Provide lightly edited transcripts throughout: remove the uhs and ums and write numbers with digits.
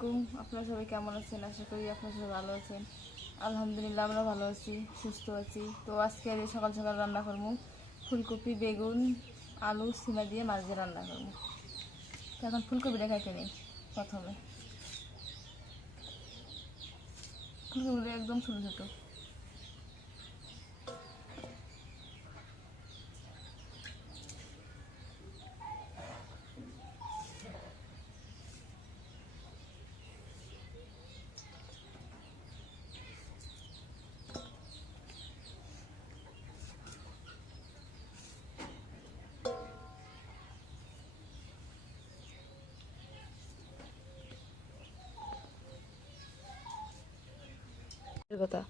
আলাইকুম। আপনারা সবাই কেমন আছেন? আশা করি আপনারা সবাই ভালো আছেন। আলহামদুলিল্লাহ আমরা ভালো আছি, সুস্থ আছি। তো আজকে সকাল সকাল রান্না করবো ফুলকপি, বেগুন, আলু, সিমা দিয়ে মাছ দিয়ে রান্না করবো। তো এখন ফুলকপিটা কেটে নিই। প্রথমে ফুলকপিটা একদম ছোটো ছোটো। কথা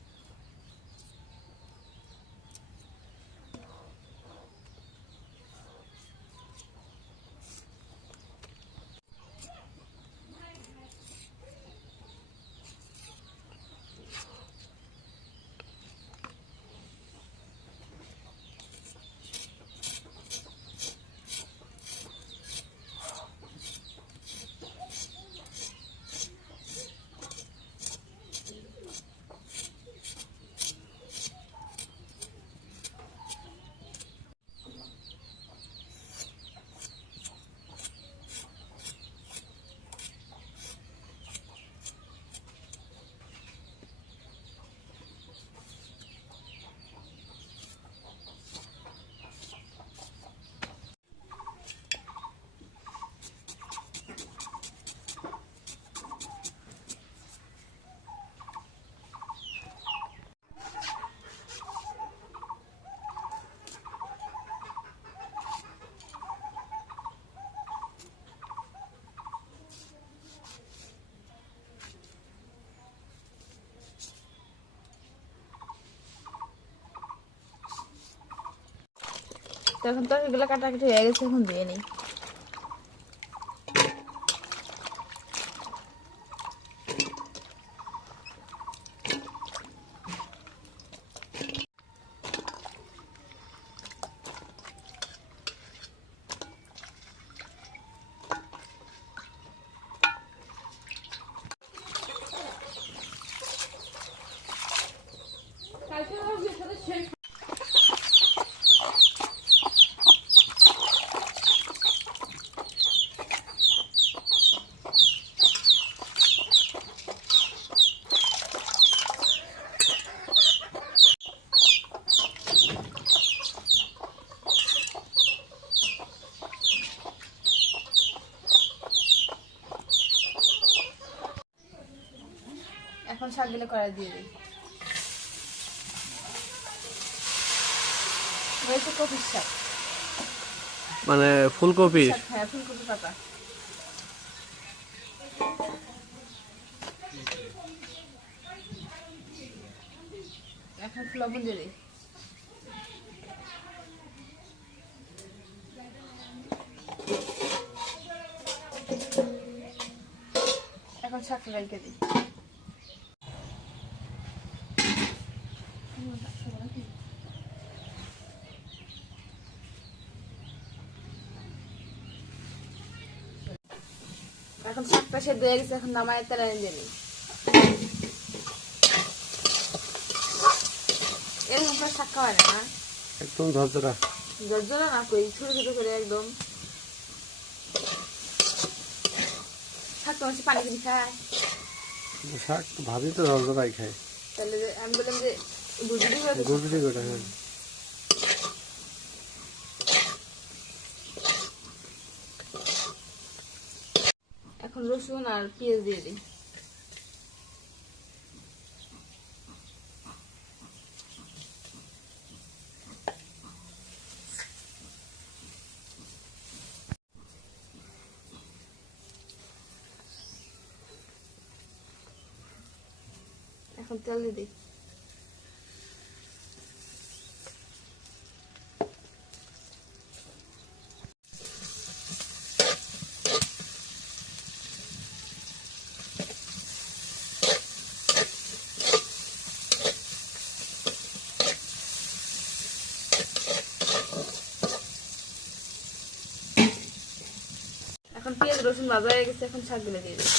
তো এখন তরকারিগুলো কাটাকাটি হয়ে গেছে, এখন দিয়ে নিই। এখন শাকগুলো কড়াই দিয়ে দিই। হয়েছে কপির শাক, মানে ফুলকপি। হ্যাঁ ফুলকপি পাতা। এখন লবণ দিয়ে দিই। এখন শাকটা রেখে দিই। এখন শাকটা সেদ্ধ হয়ে গেছে, এখন নামায় তেল দিয়ে নিই। এরকম করে শাক খাওয়া যায় না, একদম ঝরঝরা ঝরঝরা না কই, ছোট ছোট করে একদম। শাক তো মানুষ পানি কিনে খায়, শাক ভাবি তো ঝরঝরাই খায়। তাহলে আমি বললাম যে গুজরি গুড়গুড়ি করে। হ্যাঁ, এখন রসুন আর পেঁয়াজ দিয়ে দিই। এখন তেল দিয়ে দিই। এখন পেঁয়াজ রসুন ভাজা হয়ে গেছে, এখন শাকগুলো দিয়ে দিই।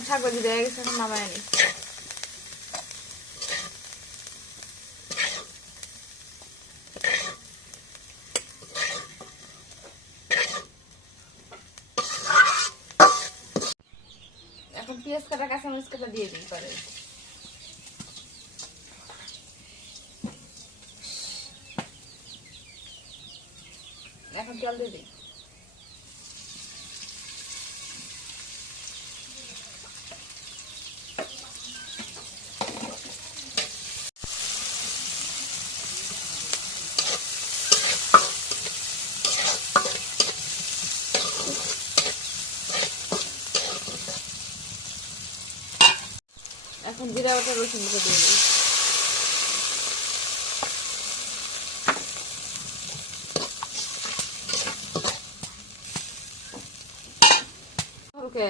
এখন শাক ভাজি দেওয়া গেছে, এখন নামায় আনি। এখন পেঁয়াজ কাটা কাঁচামরিচ কাটা দিয়ে দিই পরে। এখন তেল দিয়ে দিই। এখন জিরা বাটা রসুন বাটা দিয়ে দিই। ওকে,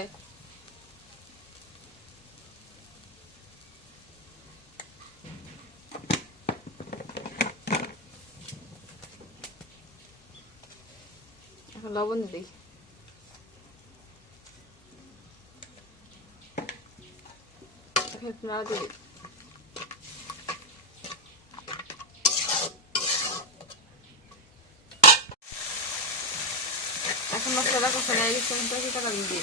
এখন লবণ দিয়ে দিই। এখন নাড়া দিয়ে দিই। এখন মশলাটা কষানো হয়ে গেছে, এখন তরকারি টাকা দিয়ে দিই।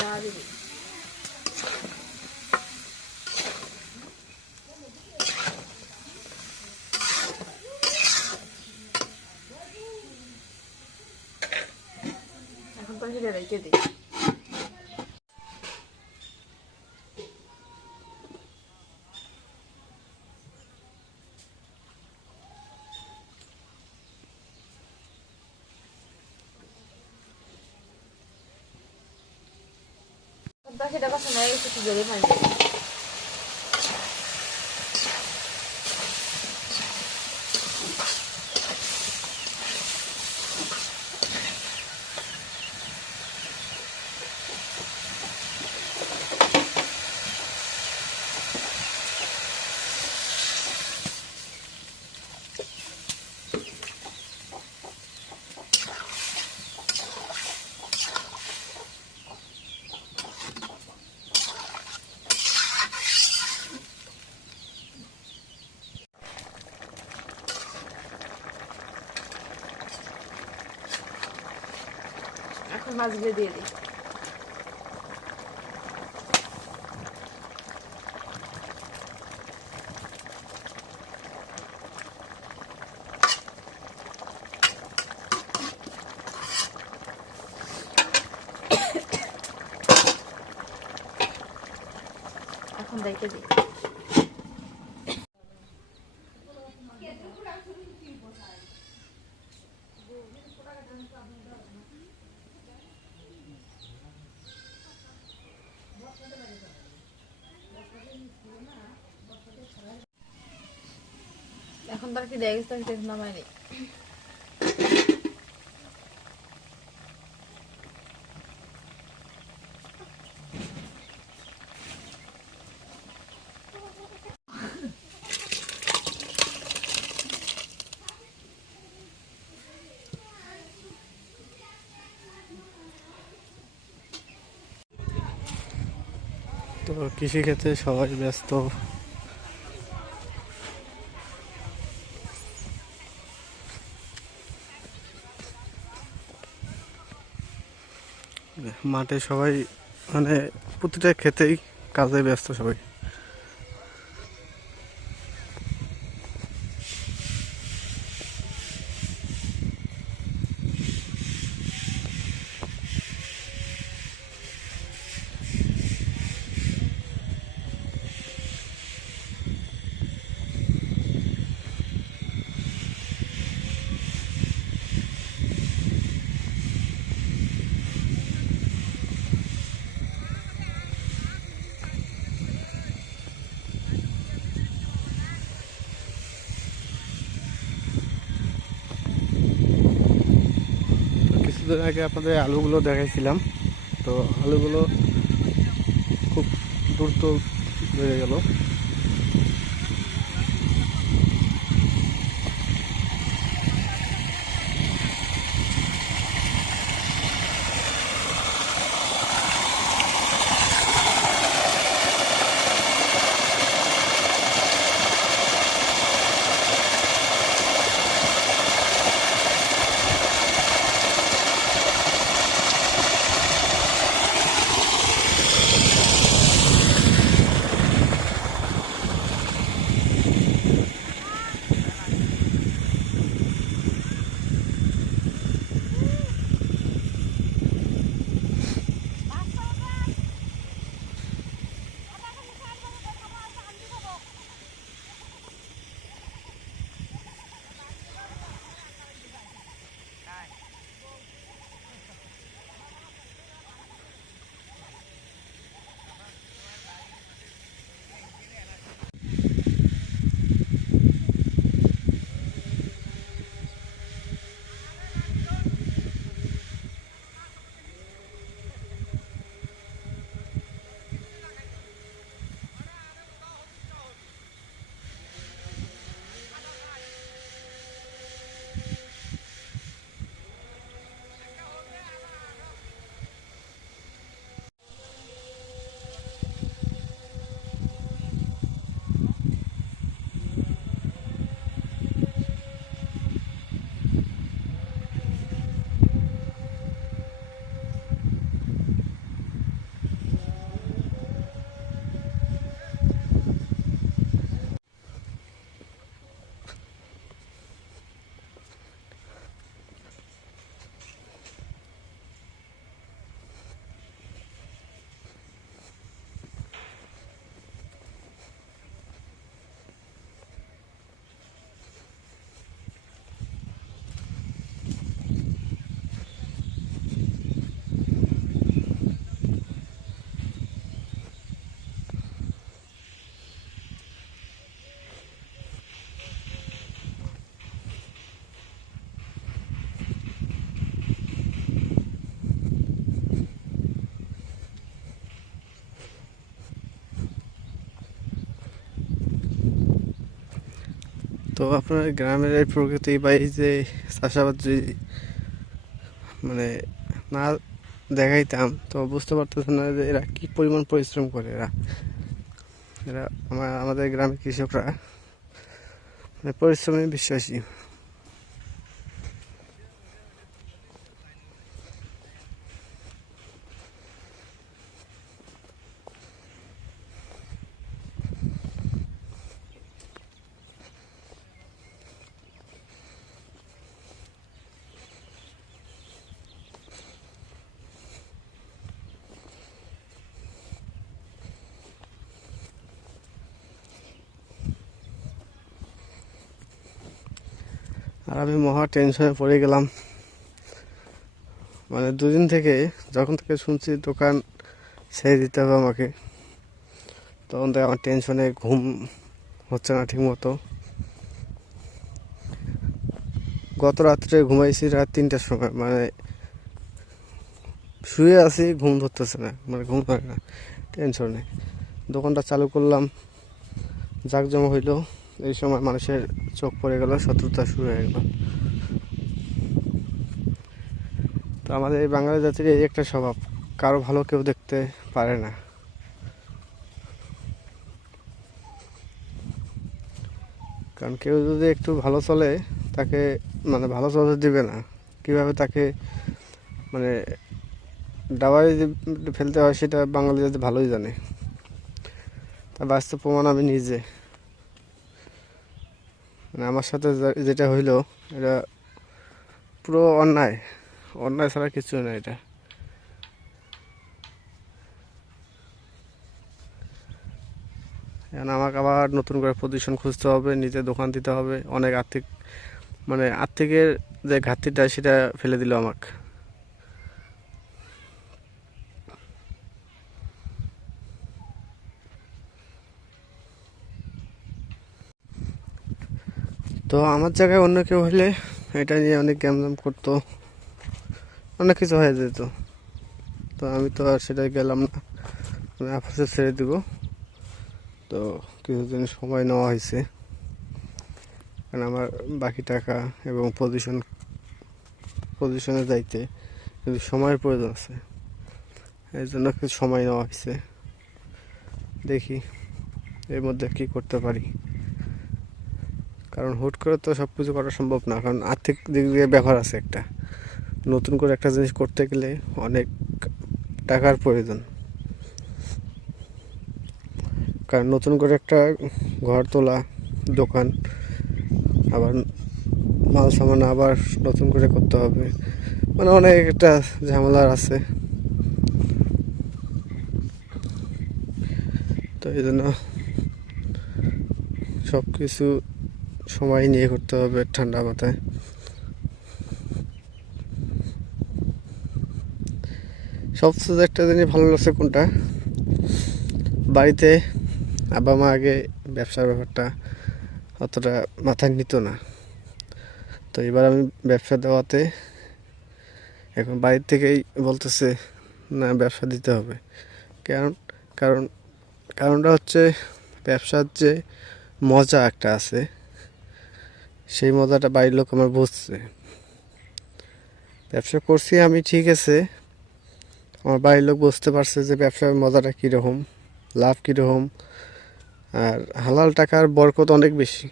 নাড়া দিয়ে দিই। এখন তরকারিটা রেখে দিই। তরকারিটা কষানো হয়ে গেছে, একটু জলে পানি দিয়ে দিই। এখন মাছগুলো দিয়ে দিই। এখন রেখে দিই। এখন তার কি দেয়া গেছে, নামাই নেই। তো কৃষিক্ষেত্রে সবাই ব্যস্ত। মাঠে সবাই মানে প্রতিটা ক্ষেতেই কাজে ব্যস্ত সবাই। কিছুদিন আগে আপনাদের আলুগুলো দেখাইছিলাম, তো আলুগুলো খুব দ্রুত বেড়ে গেল। তো আপনার গ্রামের এই প্রকৃতি বা এই যে চাষাবাদ যদি মানে না দেখাইতাম তো বুঝতে পারতেছেন না যে এরা কি পরিমাণ পরিশ্রম করে। এরা এরা আমাদের গ্রামের কৃষকরা মানে পরিশ্রমে বিশ্বাসী। আর আমি মহা টেনশনে পড়ে গেলাম, মানে দুদিন থেকে যখন থেকে শুনছি দোকান ছেড়ে দিতে হবে আমাকে, তখন থেকে আমার টেনশনে ঘুম হচ্ছে না ঠিক মতো। গত রাত্রে ঘুমাইছি রাত 3টার সময়, মানে শুয়ে আছি, ঘুম ধরতেছে না, মানে ঘুম ধরে না টেনশনে। দোকানটা চালু করলাম, জাঁকজমা হইলো, এই সময় মানুষের চোখ পড়ে গেল, শত্রুতা শুরু হয়ে গেল। তো আমাদের এই বাঙালি জাতির এই একটা স্বভাব, কারো ভালো কেউ দেখতে পারে না। কারণ কেউ যদি একটু ভালো চলে তাকে মানে ভালো চলতে দিবে না, কিভাবে তাকে মানে ডাবায় ফেলতে হয় সেটা বাঙালি জাতি ভালোই জানে। তা বাস্তব প্রমাণ আমি নিজে, মানে আমার সাথে যেটা হইলো এটা পুরো অন্যায়, অন্যায় ছাড়া কিছু না এটা। এখন আমাকে আবার নতুন করে পজিশন খুঁজতে হবে, নিজে দোকান দিতে হবে, অনেক আর্থিক মানে আর্থিকের যে ঘাটতিটা সেটা ফেলে দিল আমাকে। তো আমার জায়গায় অন্য কেউ হলে এটা নিয়ে অনেক গ্যামজাম করতো, অনেক কিছু হয়ে যেত। তো আমি তো আর সেটাই গেলাম না, আমি আপাতত ছেড়ে দিব। তো কিছুদিন সময় নেওয়া হয়েছে, কারণ আমার বাকি টাকা এবং পজিশনে যাইতে কিন্তু সময়ের প্রয়োজন আছে, এই জন্য কিছু সময় নেওয়া হয়েছে। দেখি এর মধ্যে কি করতে পারি, কারণ হুট করে তো সব কিছু করা সম্ভব না, কারণ আর্থিক দিক দিয়ে ব্যাপার আছে একটা। নতুন করে একটা জিনিস করতে গেলে অনেক টাকার প্রয়োজন, কারণ নতুন করে একটা ঘর তোলা, দোকান, আবার মাল সামান আবার নতুন করে করতে হবে, মানে অনেক একটা ঝামেলার আছে। তো এই জন্য সব কিছু সময় নিয়ে করতে হবে ঠান্ডা মাথায়। সবচেয়ে একটা জিনিস ভালো লাগছে কোনটা, বাড়িতে আব্বা মা আগে ব্যবসার ব্যাপারটা অতটা মাথায় নিত না, তো এবার আমি ব্যবসা দেওয়াতে এখন বাড়ির থেকেই বলতেছে না ব্যবসা দিতে হবে। কারণ কারণ কারণটা হচ্ছে ব্যবসার যে মজা একটা আছে, সেই মজাটা বাড়ির লোক আমার বুঝছে। ব্যবসা করছি আমি ঠিক আছে, আমার বাড়ির লোক বুঝতে পারছে যে ব্যবসার মজাটা কীরকম, লাভ কীরকম, আর হালাল টাকার বরকত অনেক বেশি,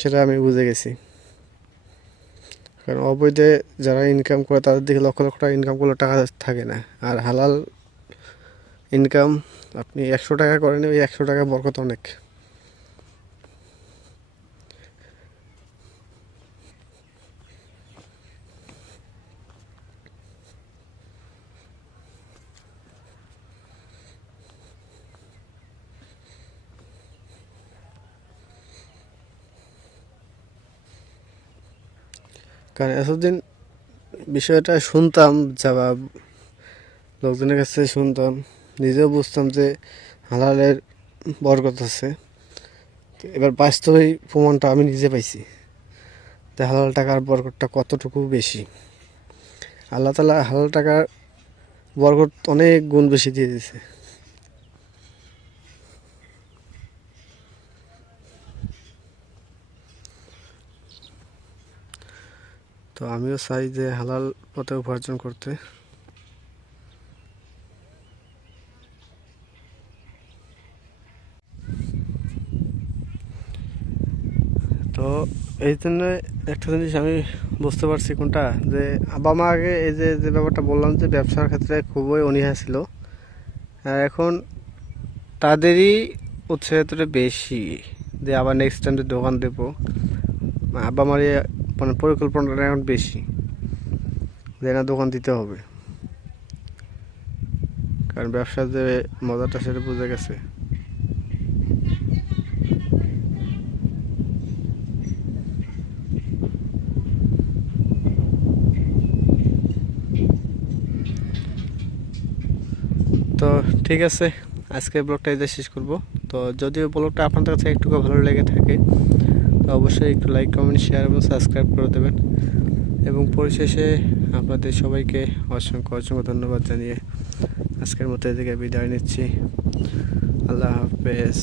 সেটা আমি বুঝে গেছি। কারণ অবৈধে যারা ইনকাম করে তাদের দিকে লক্ষ লক্ষ টাকা ইনকাম করলে টাকা থাকে না, আর হালাল ইনকাম আপনি 100 টাকা করেন, ওই 100 টাকা বরকত অনেক। কারণ এতদিন বিষয়টা শুনতাম, যা লোকজনের কাছে শুনতাম, নিজেও বুঝতাম যে হালালের বরকত আছে। তো এবার বাস্তবেই প্রমাণটা আমি নিজে পাইছি যে হালাল টাকার বরকতটা কতটুকু বেশি। আল্লাহ তাআলা হালাল টাকার বরকত অনেক গুণ বেশি দিয়ে দিয়েছে। তো আমিও চাই যে হালাল পথে উপার্জন করতে। তো এই জন্য একটা জিনিস আমি বুঝতে পারছি কোনটা, যে বাবা মা আগে এই যে যে ব্যাপারটা বললাম যে ব্যবসার ক্ষেত্রে খুবই অনীহা ছিল, আর এখন তাদেরই উৎসাহটা বেশি যে আবার নেক্সট টাইম দোকান দেবো। আব্বা মার মানে পরিকল্পনাটা এখন বেশি যে না দোকান দিতে হবে, কারণ ব্যবসার যে মজাটা সেটা বুঝে গেছে। তো ঠিক আছে, আজকে ব্লগটা এই যে শেষ করব। তো যদি ব্লগটা আপনাদের কাছে একটু ভালো লেগে থাকে তো অবশ্যই একটু লাইক, কমেন্ট, শেয়ার এবং সাবস্ক্রাইব করে দেবেন। এবং পরিশেষে আপনাদের সবাইকে অসংখ্য অসংখ্য ধন্যবাদ জানিয়ে আজকের মতো এদিকে বিদায় নিচ্ছি। আল্লাহ হাফেজ।